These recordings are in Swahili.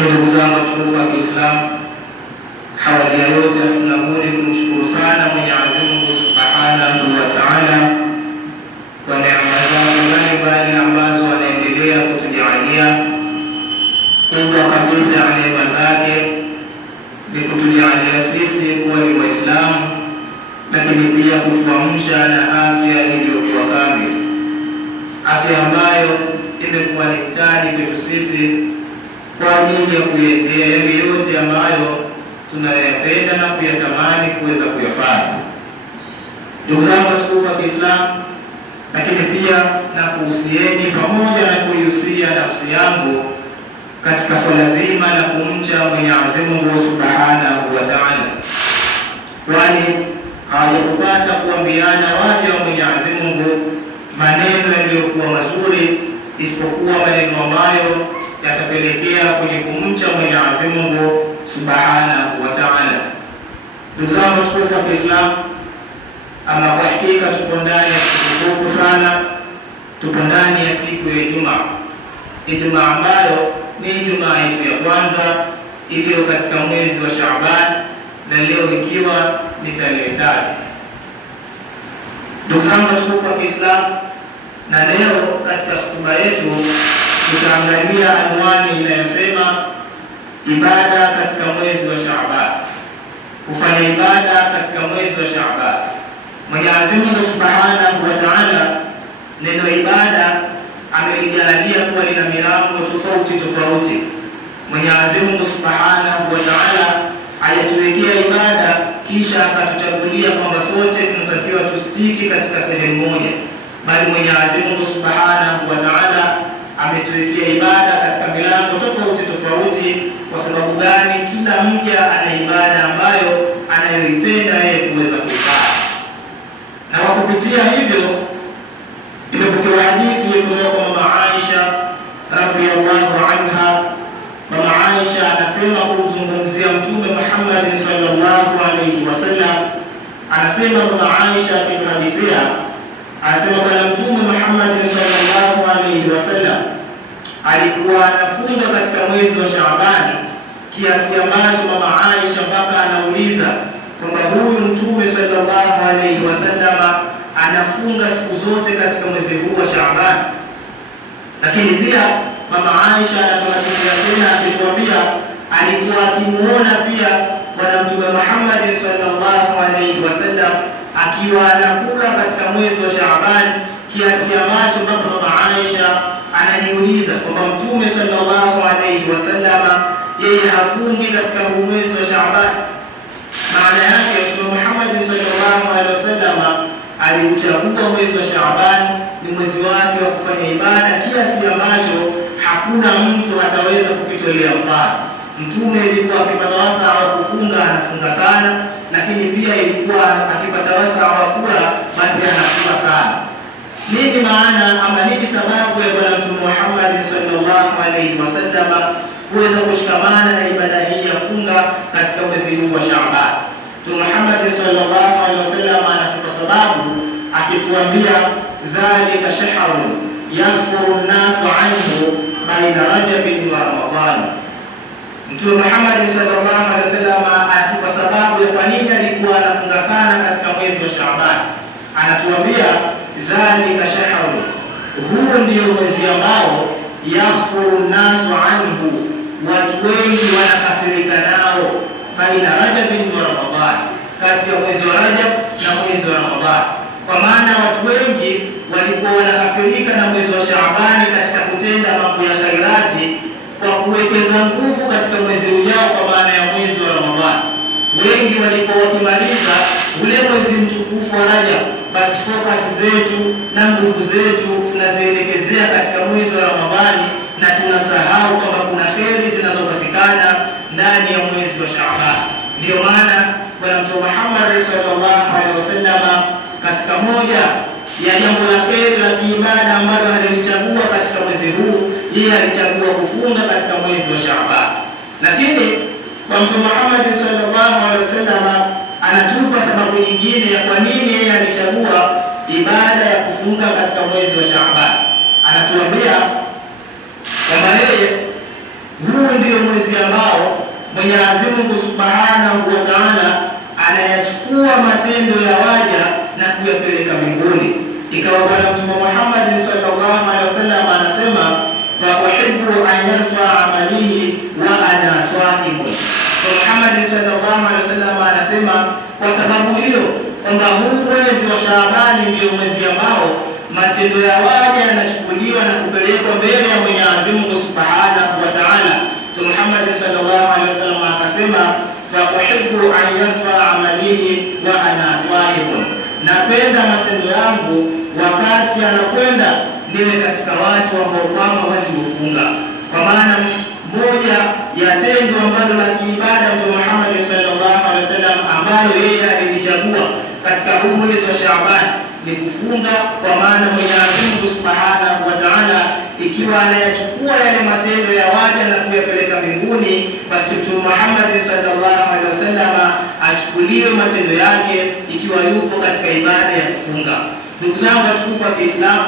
Ndugu zangu watukufu wa Kiislamu, awali ya yote tunabudi kumshukuru sana Mwenyezi Mungu Subhanahu wa Ta'ala kwa neema zake mbalimbali ambazo anaendelea kutujalia. Kubwa kabisa ya neema zake ni kutujalia sisi kuwa ni Waislamu, lakini pia kutuamsha na afya iliyokuwa kamili, afya ambayo imekuwa ni mtaji kwetu sisi kwa ajili ya kuendea yale yote ambayo tunayapenda na kuyatamani kuweza kuyafanya. Ndugu zangu watukufu wa Kiislamu, lakini pia na kuhusieni pamoja na kuihusia nafsi yangu katika swala zima la kumcha Mwenyezi Mungu Subhanahu wa Ta'ala, kwani hawajakupata kuambiana waja wa Mwenyezi Mungu maneno yaliyokuwa mazuri isipokuwa maneno ambayo yatapelekea kwenye kumcha Mwenyezi Mungu Subhanahu wa Ta'ala. Ndugu zangu watukufu wa Kiislamu, ama kwa hakika tupo ndani ya siku tukufu sana, tupo ndani ya siku ya Ijumaa. Ijumaa ambayo ni Ijumaa yetu ya kwanza iliyo katika mwezi wa Shaaban, na leo ikiwa ni tarehe 3. Ndugu zangu watukufu wa Kiislamu, na leo katika hotuba yetu tutaangalia anwani inayosema ibada katika mwezi wa Shaaban, kufanya ibada katika mwezi wa Shaaban. Mwenyezi Mungu Subhanahu wa Ta'ala neno ibada amelijalia kuwa lina milango tofauti tofauti. Mwenyezi Mungu Subhanahu wa Ta'ala ayatuwekea ibada kisha akatuchagulia kwamba sote tunatakiwa tustiki katika sehemu moja, bali Mwenyezi Mungu Subhanahu wa Ta'ala ametuwekea ibada katika milango tofauti tofauti. Kwa sababu gani? Kila mja ana ibada ambayo anayoipenda yeye kuweza kuifanya, na kwa kupitia hivyo imepokewa hadithi kutoka kwa Mama Aisha radhiyallahu anha. Mama Aisha anasema kumzungumzia Mtume Muhammad sallallahu alayhi wasallam, anasema Mama Aisha akituhadithia, anasema bwana Mtume Muhammad sallallahu alayhi wasallam alikuwa anafunga katika mwezi wa Shaaban, kiasi ambacho Mama Aisha mpaka anauliza kwamba huyu Mtume sallallahu alayhi wasallam anafunga siku zote katika mwezi huu wa Shaaban. Lakini pia Mama Aisha anatuhadithia tena akituambia alikuwa akimuona pia bwana Mtume Muhammad sallallahu alayhi wasallam akiwa anakula katika mwezi wa Shaaban, kiasi ambacho mpaka Mama Aisha ananiuliza kwamba Mtume sallallahu alayhi wasallam yeye hafungi katika mwezi wa Shaaban. Maana yake Mtume Muhammad sallallahu alayhi wasallam aliuchagua mwezi wa Shaaban ni mwezi wake wa kufanya ibada, kiasi ambacho hakuna mtu ataweza kukitolea mfano. Mtume ilikuwa akipata wasaa wa kufunga anafunga sana, lakini pia ilikuwa akipata wasaa wa kula basi anakula sana. Nini maana ama nini sababu ya bwana Mtume Muhammad sallallahu alayhi wasallam kuweza kushikamana na ibada hii ya funga katika mwezi huu wa Shaaban? Mtume Muhammad sallallahu alayhi wasallam anatupa sababu akituambia dhalika shahrun yaghfuru an-nasu anhu baina Rajabin wa Ramadhan. Mtume Muhammad sallallahu alaihi wasallam anatupa sababu ya kwa nini alikuwa anafunga sana katika mwezi wa Shaaban. Anatuambia dhalika shahrun, huu ndio mwezi ambao yaghfuru an-nasu anhu, watu wengi wanakafirika nao, baina Rajabin wa Ramadhan, kati ya mwezi wa Rajab na mwezi wa Ramadhan. Kwa maana watu wengi walikuwa wanakafirika na mwezi wa Shaaban katika kutenda mambo ya khairati kwa kuwekeza nguvu katika mwezi ujao, kwa maana ya mwezi wa Ramadhan. Wengi walikuwa wakimaliza ule mwezi mtukufu wa Rajab, basi focus zetu na nguvu zetu tunazielekezea katika mwezi wa Ramadhani, na tunasahau kwamba kuna kheri zinazopatikana ndani ya mwezi wa Shaaban. Ndio maana bwana Mtume Muhammad sallallahu alaihi wasallam katika moja ya jambo la kheri la kiibada ambalo alilichagua katika mwezi huu, yeye alichagua kufunga katika mwezi wa Shaaban. Lakini kwa Mtume Muhammad sallallahu alaihi wasallam anatupa sababu nyingine ya kwa nini yeye alichagua ibada ya kufunga katika mwezi wa Shaaban. Anatuambia kwamba yeye huu ndio mwezi ambao Mwenyezi Mungu Subhanahu wa Ta'ala anayachukua matendo ya waja na kuyapeleka mbinguni. Ikawa Bwana Mtume Muhammad sallallahu alaihi wasallam anasema, fa uhibbu an yarfa amalihi wa ana swa'imun. Muhammad sallallahu alaihi wasallam anasema kwa sababu hiyo kwamba huu mwezi wa Shaabani ndio mwezi ambao matendo ya waja yanachukuliwa na kupelekwa mbele ya Mwenyezi Mungu Subhanahu wa Ta'ala. Muhammad sallallahu alaihi wasallam akasema, fa uhibbu an yarfa amalihi wa ana swa'imun, napenda matendo yangu wakati anakwenda niwe katika watu ambao kwamba waliofunga. Kwa maana moja ya tendo ambalo la kiibada Mtume Muhammad sallallahu alaihi wasallam ambalo yeye alichagua katika huu mwezi wa Shaaban ni kufunga, kwa maana Mwenyezi Mungu Subhanahu wa Ta'ala ikiwa anayachukua yale matendo ya waja na kuyapeleka mbinguni, basi Mtume Muhammad sallallahu alaihi wasallam achukuliwe matendo yake ikiwa yupo katika ibada ya kufunga. Ndugu zangu watukufu wa Kiislamu,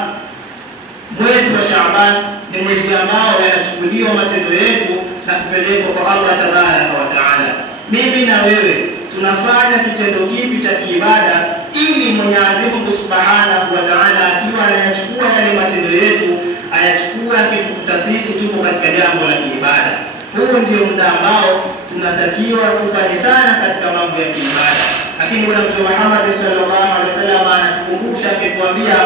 mwezi wa Shaaban ni mwezi ambao yanachukuliwa matendo yetu na kupelekwa kwa Allah tabaraka wa taala. Mimi na wewe tunafanya kitendo kipi cha kiibada ili Mwenyezi Mungu Subhanahu wa Ta'ala akiwa anayachukua yale matendo yetu ayachukua akitukuta sisi tuko katika jambo la kiibada. Huu ndio muda ambao tunatakiwa tufanye sana katika mambo ya kiibada, lakini Bwana Mtume Muhammad sallallahu alaihi wasallam anatukumbusha akituambia,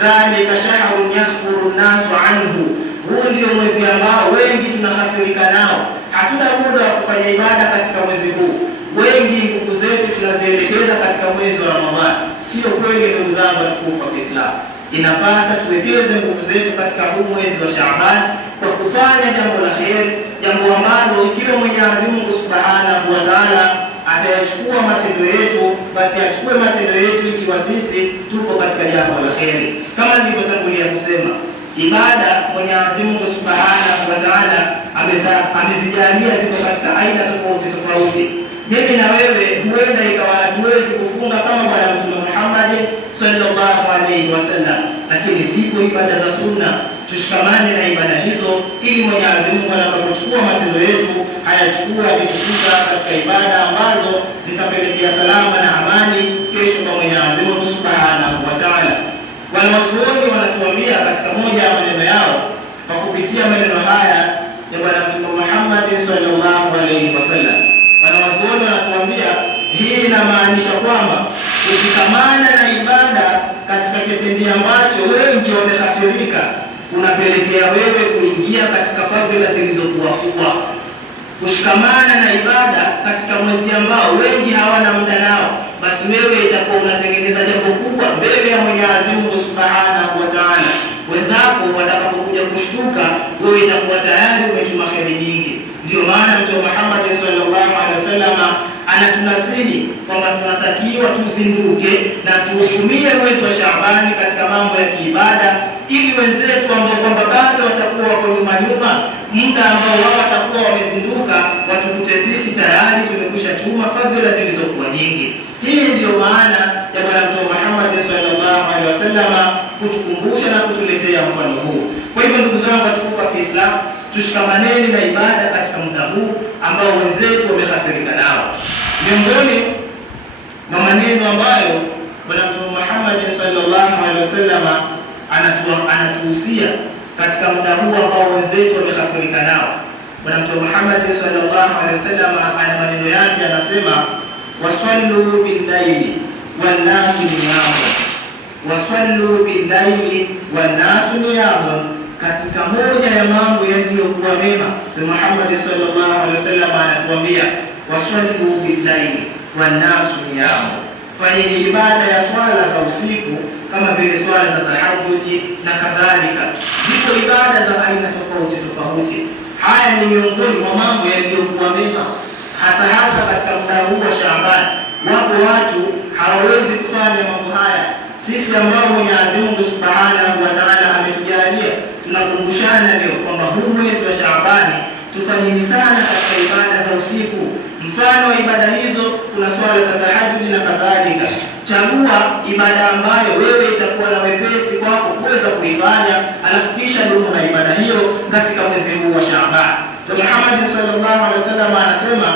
dhalika shahrun yaghfuru an-nasu anhu, huu ndio mwezi ambao wengi tunahafirika nao, hatuna muda wa kufanya ibada katika mwezi huu. Wengi nguvu zetu tunazielekeza katika mwezi wa Ramadhani. Sio kweli ndugu zangu watukufu wa Kiislamu, inapasa tuwekeze nguvu zetu katika huu mwezi wa Shaaban kwa kufanya jambo la kheri, jambo ambalo ikiwa Mwenyezi Mungu Subhanahu wa Ta'ala atayachukua matendo yetu, basi achukue matendo yetu ikiwa sisi tuko katika jambo la kheri. Kama nilivyotangulia kusema, ibada Mwenyezi Mungu Subhanahu wa Ta'ala amezijalia ziko katika aina tofauti tofauti. Mimi na wewe huenda ikawa hatuwezi kufunga kama Bwana Mtume Muhammad sallallahu alaihi wasallam, lakini zipo ibada za sunna, tushikamane na ibada hizo ili Mwenyezi Mungu anapochukua matendo yetu hayachukua akitukuza katika ibada ambazo zitapelekea salama na amani kesho kwa Mwenyezi Mungu Subhanahu wa Ta'ala. Wanawazuoni wanatuambia katika moja ya maneno yao kwa kupitia maneno haya ya Bwana Mtume Muhammad sallallahu alaihi wasallam, wanawazuoni wanatuambia hii inamaanisha kwamba ukikamana na ibada katika kipindi ambacho wengi wamehafirika, unapelekea wewe kuingia katika fadhila zilizokuwa kubwa. Kushikamana na ibada katika mwezi ambao wengi hawana muda nao, basi wewe itakuwa unatengeneza jambo kubwa mbele ya Mwenyezi Mungu Subhanahu wa Ta'ala. Wenzako watakapokuja kushtuka, wewe itakuwa tayari umetuma kheri nyingi. Ndio maana Mtume Muhammad sallallahu alaihi wasallam anatunasihi kwamba tunatakiwa tuzinduke na tuutumie mwezi wa Shaabani katika mambo ya kiibada, ili wenzetu ambao kwamba bado watakuwa wako nyuma, muda ambao wao watakuwa wamezinduka, watukute sisi tayari tumekwisha tuma fadhila zilizokuwa nyingi. Hii ndio maana ya Bwana Mtume Muhammad sallallahu alaihi wasallam kutukumbusha na kutuletea mfano huu. Kwa hivyo ndugu zangu watukufu wa Kiislamu, tushikamaneni na ibada katika muda huu ambao wenzetu wamehafirika nao. Miongoni mwa maneno ambayo Bwana Mtume Muhammad sallallahu alaihi wasallam anatuhusia katika muda huu ambao wenzetu wamehafirika nao, Bwana Mtume Muhammad sallallahu alaihi wasallam ana maneno yake, anasema, wasallu bil-laili wan-nasu niyamun, wasallu bil-laili wan-nasu niyamun. Katika moja ya mambo yaliyokuwa mema, Mtume Muhammad sallallahu alaihi wasallam anatuambia, wasallu bil-laili wan-nasu niyamun, fanyeni ibada ya swala za usiku kama vile swala za tahajjudi na kadhalika. Ziko ibada za aina tofauti tofauti. Haya ni miongoni mwa mambo yaliyokuwa mema, hasa katika muda huu wa Shaaban. Wapo watu hawawezi kufanya mambo haya. Sisi ambao Mwenyezi Mungu Subhanahu wa Ta'ala ametujalia, tunakumbushana leo kwamba huu mwezi wa Shaabani tufanyeni sana katika ibada za usiku. Mfano wa ibada hizo kuna swala za tahajjud na kadhalika. Chagua ibada ambayo wewe itakuwa na wepesi kwako kuweza kuifanya, alafu kisha dumu na ibada hiyo katika mwezi huu wa Shaaban. Mtume Muhammad sallallahu alaihi wasallam anasema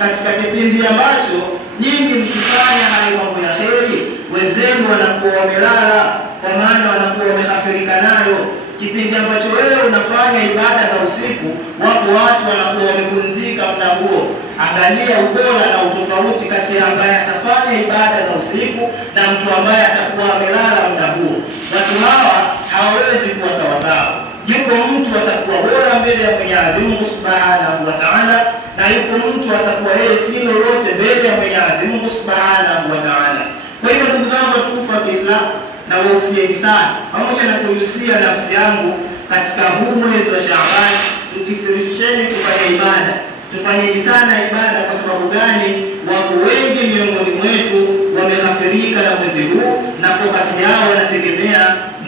katika kipindi ambacho nyinyi mkifanya hayo mambo ya heri, wenzenu wanakuwa wamelala, kwa maana wanakuwa wamehafirika nayo. Kipindi ambacho wewe unafanya ibada za usiku, wapo watu wanakuwa wamepumzika muda huo. Angalia ubora na utofauti kati ya ambaye atafanya ibada za usiku na mtu ambaye atakuwa amelala muda huo. Watu hawa hawawezi kuwa sawasawa. Yuko mtu atakuwa bora mbele ya Mwenyezi Mungu Subhanahu wa Ta'ala, na yuko mtu atakuwa yeye si lolote mbele ya Mwenyezi Mungu Subhanahu wa Ta'ala. Kwa hivyo ndugu zangu watukufu wa Kiislamu, na wahusieni sana pamoja na kuhusia nafsi yangu katika huu mwezi wa Shaaban, tukithirisheni kufanya ibada. Tufanyeni sana ibada. Kwa sababu gani? Wako wengi miongoni mwetu wamehafirika na mwezi huu na fokasi yao wanategemea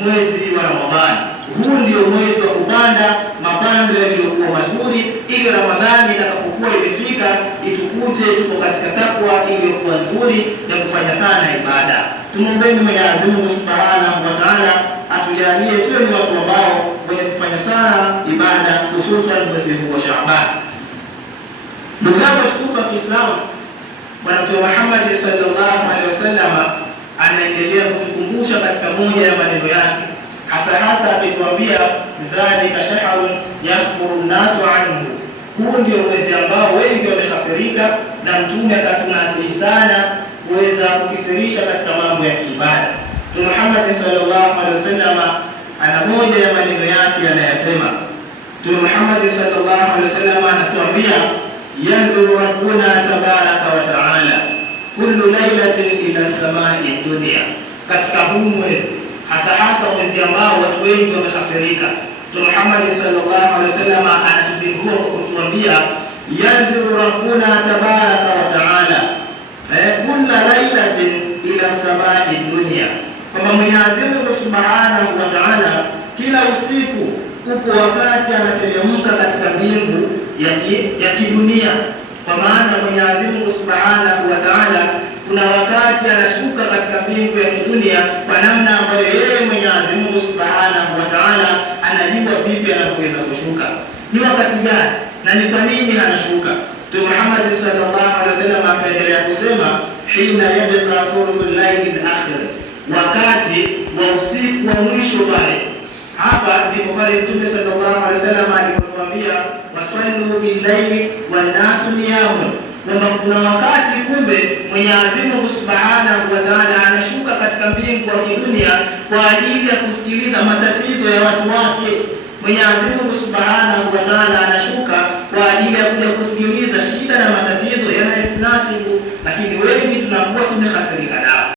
mwezi wa Ramadhani. Huu ndio mwezi wa kupanda mapando yaliyokuwa mazuri, ili Ramadhani itakapokuwa imefika itukute tuko katika takwa iliyokuwa nzuri ya kufanya sana ibada. Tumuombeni Mwenyezi Mungu Subhanahu wa Ta'ala atujalie tuwe ni watu ambao wenye kufanya sana ibada, hususan mwezi huu wa Shaaban. Ndugu zangu watukufu wa Kiislamu, Bwana Mtume Muhammad sallallahu alaihi wasallam anaendelea kutukumbusha katika moja ya maneno yake, hasa akituambia dhalika shahrun yaghfuru an-nasu anhu. Huu ndio mwezi ambao wengi wamehafirika, na Mtume akatunasihi sana kuweza kukithirisha katika mambo ya ibada. Mtume Muhammad sallallahu alaihi wasallam ana moja ya maneno yake anayasema. Mtume Muhammad sallallahu alaihi wasallam anatuambia, yanzuru rabbuna tabaraka wa taala kullu lailatin ila samai dunya. Katika huu mwezi, hasa mwezi ambao watu wengi wamehafirika, Mtume Muhammad sallallahu alaihi wasallam anatuzindua kwa kutuambia, yanzuru rabbuna tabaraka wa taala kulla lailatin ila samai dunya, kwamba Mwenyezi Mungu Subhanahu wa Ta'ala kila usiku upo wakati anateremka katika mbingu ya kidunia. Kwa maana Mwenyezi Mungu Subhanahu wa Ta'ala kuna wakati anashuka katika mbingu ya kidunia kwa namna ambayo yeye Mwenyezi Mungu Subhanahu wa Ta'ala anajua vipi anavyoweza kushuka, ni wakati gani na ni kwa nini anashuka. Mtume Muhammad sallallahu alaihi wasallam akaendelea kusema, hina yabqa thuluthul layli al-akhir, wakati wa usiku wa mwisho pale. Hapa ndipo pale Mtume sallallahu alaihi wasallam alipotuambia, wasallu bil-layli wan-nasu niyamun, kwamba kuna wakati kumbe Mwenyezi Mungu Subhanahu wa Ta'ala anashuka katika mbingu ya kidunia kwa ajili ya kusikiliza matatizo ya watu wake. Mwenyezi Mungu Subhanahu wa Ta'ala anashuka kwa ajili ya kuja kusikiliza shida na matatizo yanayotunasibu, lakini wengi tunakuwa tumehafirika nao.